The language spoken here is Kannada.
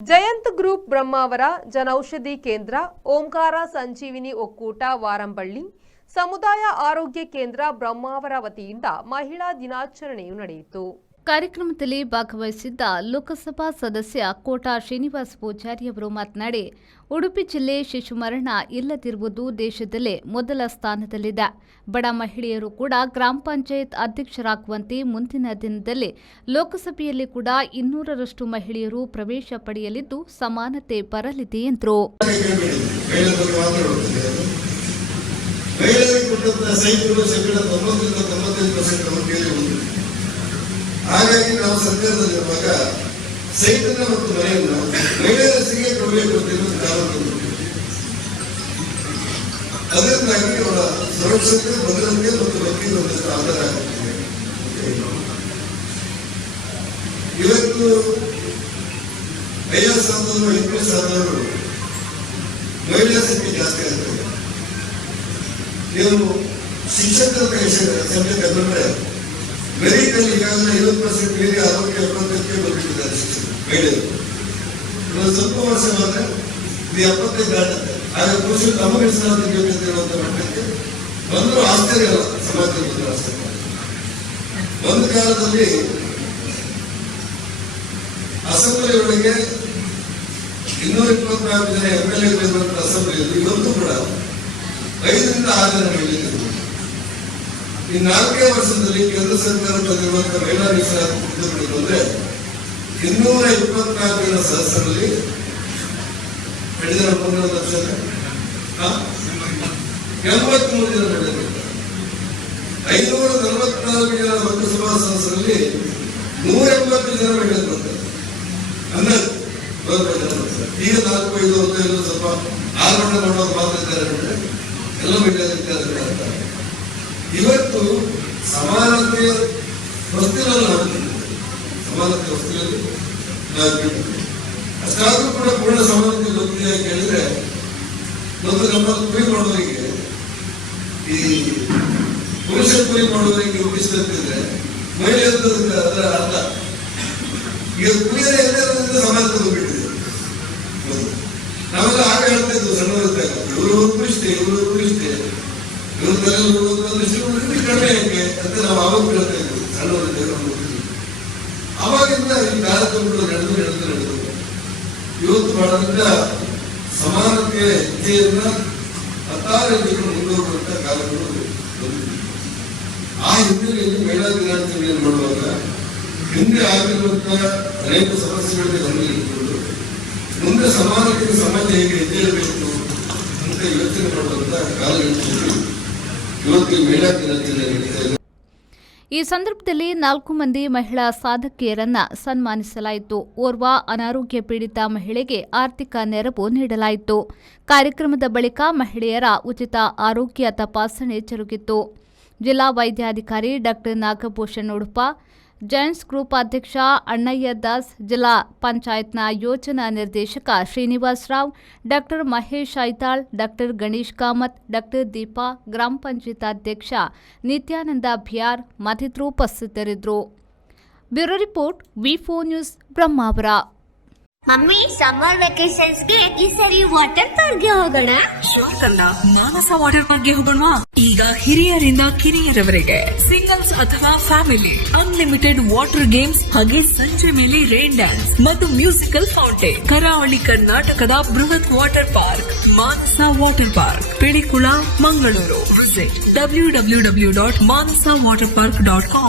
ಜಯಂತ್ ಗ್ರೂಪ್ ಬ್ರಹ್ಮಾವರ ಜನೌಷಧಿ ಕೇಂದ್ರ ಓಂಕಾರ ಸಂಜೀವಿನಿ ಒಕ್ಕೂಟ ವಾರಂಬಳ್ಳಿ ಸಮುದಾಯ ಆರೋಗ್ಯ ಕೇಂದ್ರ ಬ್ರಹ್ಮಾವರ ವತಿಯಿಂದ ಮಹಿಳಾ ದಿನಾಚರಣೆಯು ನಡೆಯಿತು. ಕಾರ್ಯಕ್ರಮದಲ್ಲಿ ಭಾಗವಹಿಸಿದ್ದ ಲೋಕಸಭಾ ಸದಸ್ಯ ಕೋಟಾ ಶ್ರೀನಿವಾಸ್ ಪೂಜಾರಿಯವರು ಮಾತನಾಡಿ, ಉಡುಪಿ ಜಿಲ್ಲೆ ಶಿಶು ಮರಣ ಇಲ್ಲದಿರುವುದು ದೇಶದಲ್ಲೇ ಮೊದಲ ಸ್ಥಾನದಲ್ಲಿದೆ. ಬಡ ಮಹಿಳೆಯರು ಕೂಡ ಗ್ರಾಮ ಪಂಚಾಯತ್ ಅಧ್ಯಕ್ಷರಾಗುವಂತೆ ಮುಂದಿನ ದಿನದಲ್ಲಿ ಲೋಕಸಭೆಯಲ್ಲಿ ಕೂಡ 200ರಷ್ಟು ಮಹಿಳೆಯರು ಪ್ರವೇಶ ಪಡೆಯಲಿದ್ದು ಸಮಾನತೆ ಬರಲಿದೆ ಎಂದರು. ಹಾಗಾಗಿ ನಾವು ಸರ್ಕಾರದಲ್ಲಿರುವಾಗ ಸೈಟನ್ನು ಮತ್ತು ಮನೆಯನ್ನು ಮಹಿಳೆಯರಿಗೆ ಕೊಡಬೇಕು ಅಂತ ಅದರಿಂದಾಗಿ ಅವರ ಸುರಕ್ಷತೆ, ಭದ್ರತೆ ಮತ್ತು ಬದುಕಿಗೆ ಒಂದಷ್ಟು ಆಧಾರ ಆಗುತ್ತದೆ. ಇವತ್ತು IAS ಆದವರು IPS ಆದವರು ಮಹಿಳೆಯ ಸಂಖ್ಯೆ ಜಾಸ್ತಿ ಆಗ್ತದೆ. ನೀವು ಶಿಕ್ಷಕರ ಸಂಖ್ಯೆ ಕಂಡುಕೊಂಡ್ರೆ ಮೆರಿಟಲ್ಲಿ ಈಗಾಗಲೇ 50% ಮೀರಿ 60-70ಕ್ಕೆ ಬಂದಿಟ್ಟಿದ್ದಾರೆ ಶಿಕ್ಷಕರು ಮಹಿಳೆಯರು. ಸ್ವಲ್ಪ ವರ್ಷ ಮಾತ್ರ ಇದು 75 ದಾಟುತ್ತೆ. ಆಗ ಪುರುಷರು ತಮ್ಮ ಮೀಸಲಾತಿ ಬೇಕು ಅಂತ ಹೇಳುವಂತ ಮಟ್ಟಕ್ಕೆ ಬಂದರೂ ಆಶ್ಚರ್ಯ ಅಲ್ಲ. ಸಮಾಜದಲ್ಲಿ ಬಂದರೂ ಆಶ್ಚರ್ಯ. ಒಂದು ಕಾಲದಲ್ಲಿ ಅಸೆಂಬ್ಲಿ ಒಳಗೆ 224 ಜನ MLA ಬಂದಂತ ಅಸೆಂಬ್ಲಿಯಲ್ಲಿ ಇವತ್ತು ಕೂಡ 5ರಿಂದ 6 ಜನ ಮಹಿಳೆಯರು. ಈ 4 ವರ್ಷದಲ್ಲಿ ಕೇಂದ್ರ ಸರ್ಕಾರ ತಂದಿರುವಂತಹ ಮಹಿಳಾ ಮೀಸಲಾತಿ ತಿದ್ದುಪಡಿ ಬಂದ್ರೆ 224 ಜನ ಸದಸ್ಯರಲ್ಲಿ 83 ಜನ ಮಹಿಳೆಯರು. 544 ಜನ ಲೋಕಸಭಾ ಸದಸ್ಯರಲ್ಲಿ 180 ಜನ ಮಹಿಳೆಯರು ಬರ್ತಾರೆ. ಈಗ 4-5 ವರ್ಷ ಸ್ವಲ್ಪ ಆರೋಗ್ಯ ಮಾಡೋರು ಮಾತ್ರ ಇದ್ದಾರೆ, ಎಲ್ಲ ಮಹಿಳೆಯರು. ಇವತ್ತು ಸಮಾನತೆ ಹೊಸ್ತಿಲಲ್ಲಿ ಸಮಾನತೆ ಹೊಸ್ತಿಲಲ್ಲಿ ಅಷ್ಟಾದ್ರೂ ಕೂಡ ಪೂರ್ಣ ಸಮಾನತೆ ಗೊತ್ತಿದೆ ಕೇಳಿದ್ರೆ ಮತ್ತು ನಮ್ಮ ಕುರಿ ಮಾಡೋರಿಗೆ ಈ ಪುರುಷ ಕುರಿ ಮಾಡೋರಿಗೆ ಉಳಿಸ್ತಿದ್ರೆ ಮಹಿಳೆಯರು ಅದರ ಅರ್ಥ ಈಗ ಕುರಿಯರ ಎಲ್ಲರಿಂದ ಸಮಾನತೆ ಹೋಗ್ಬಿಟ್ಟಿದೆ. ನಾವೆಲ್ಲ ಆಗ ಹೇಳ್ತಾ ಇದ್ವು ಸಣ್ಣವರಿದ್ದಾಗ, ಇವರು ಇಷ್ಟೇ ಇವರು ಇಷ್ಟೇ ಕಡಿಮೆ ಯಾಕೆ ಅಂತ ನಾವು ಆವಾಗ ಹೇಳ್ತಾ ಇದ್ವಿ ಸಣ್ಣವರಿದ್ದಾಗ. ಅವಾಗಿಂದ ಈ ಕಾರ್ಯಕ್ರಮಗಳು ನಡೆದು ಇವತ್ತು ಮಾಡೋದ್ರಿಂದ ಸಮಾನತೆಯ ಹೆಜ್ಜೆಯನ್ನ 16 ಹೆಜ್ಜೆಗಳು ಮುಂದುವರುವಂತ ಕಾರ್ಯಗಳು ಬಂದಿದೆ. ಆ ಹಿನ್ನೆಲೆಯಲ್ಲಿ ಮಹಿಳಾ ದಿನಾಚರಣೆಯನ್ನು ಮಾಡುವಾಗ ಹಿಂದೆ ಆಗಿರುವಂತಹ ಅನೇಕ ಸಮಸ್ಯೆಗಳಿಗೆ ಗಮನವಿಟ್ಟುಕೊಂಡು ಮುಂದೆ ಸಮಾನತೆಗೆ ಸಮಾಜ ಹೇಗೆ ಹೆಜ್ಜೆ ಇರಬೇಕು ಅಂತ ಯೋಚನೆ ಮಾಡುವಂತ ಕಾಲಘಟ್ಟದಲ್ಲಿ ಇವತ್ತು ಮಹಿಳಾ ದಿನಾಚರಣೆ ನಡೀತಾ ಇದೆ. ಈ ಸಂದರ್ಭದಲ್ಲಿ 4 ಮಂದಿ ಮಹಿಳಾ ಸಾಧಕಿಯರನ್ನ ಸನ್ಮಾನಿಸಲಾಯಿತು. ಓರ್ವ ಅನಾರೋಗ್ಯ ಪೀಡಿತ ಮಹಿಳೆಗೆ ಆರ್ಥಿಕ ನೆರವು ನೀಡಲಾಯಿತು. ಕಾರ್ಯಕ್ರಮದ ಬಳಿಕ ಮಹಿಳೆಯರ ಉಚಿತ ಆರೋಗ್ಯ ತಪಾಸಣೆ ಜರುಗಿತು. ಜಿಲ್ಲಾ ವೈದ್ಯಾಧಿಕಾರಿ ಡಾ ನಾಗಭೂಷಣ್ ಉಡುಪ, ಜಯಂಟ್ಸ್ ಗ್ರೂಪ್ ಅಧ್ಯಕ್ಷ ಅಣ್ಣಯ್ಯ ದಾಸ್, ಜಿಲ್ಲಾ ಪಂಚಾಯತ್ನ ಯೋಜನಾ ನಿರ್ದೇಶಕ ಶ್ರೀನಿವಾಸ್ ರಾವ್, ಡಾ ಮಹೇಶ್ ಐತಾಳ್, ಡಾ ಗಣೇಶ್ ಕಾಮತ್, ಡಾ ದೀಪಾ, ಗ್ರಾಮ ಪಂಚಾಯತ್ ಅಧ್ಯಕ್ಷ ನಿತ್ಯಾನಂದ ಬಿಆರ್ ಮತ್ತಿತರರು ಉಪಸ್ಥಿತರಿದ್ದರು. Bureau report V4 news Brahmavar. Mummy, summer vacations ಗೆ ಈ ಸರಿ ವಾಟರ್ ಪಾರ್ಕ್ ಗೆ ಹೋಗೋಣ. ಮಾನಸ ವಾಟರ್ ಪಾರ್ಕ್ ಗೆ ಹೋಗೋಣ. ಈಗ ಹಿರಿಯರಿಂದ ಕಿರಿಯರವರೆಗೆ ಸಿಂಗಲ್ಸ್ ಅಥವಾ ಫ್ಯಾಮಿಲಿ ಅನ್ಲಿಮಿಟೆಡ್ ವಾಟರ್ ಗೇಮ್ಸ್ ಹಾಗೆ ಸಂಜೆ ಮೇಲೆ ರೈನ್ ಡ್ಯಾನ್ಸ್ ಮತ್ತು ಮ್ಯೂಸಿಕಲ್ ಫೌಂಟೇನ್. ಕರಾವಳಿ ಕರ್ನಾಟಕದ ಬೃಹತ್ water park Manasa water park, Pilikula, Mangaluru. Visit www.manasawaterpark.com.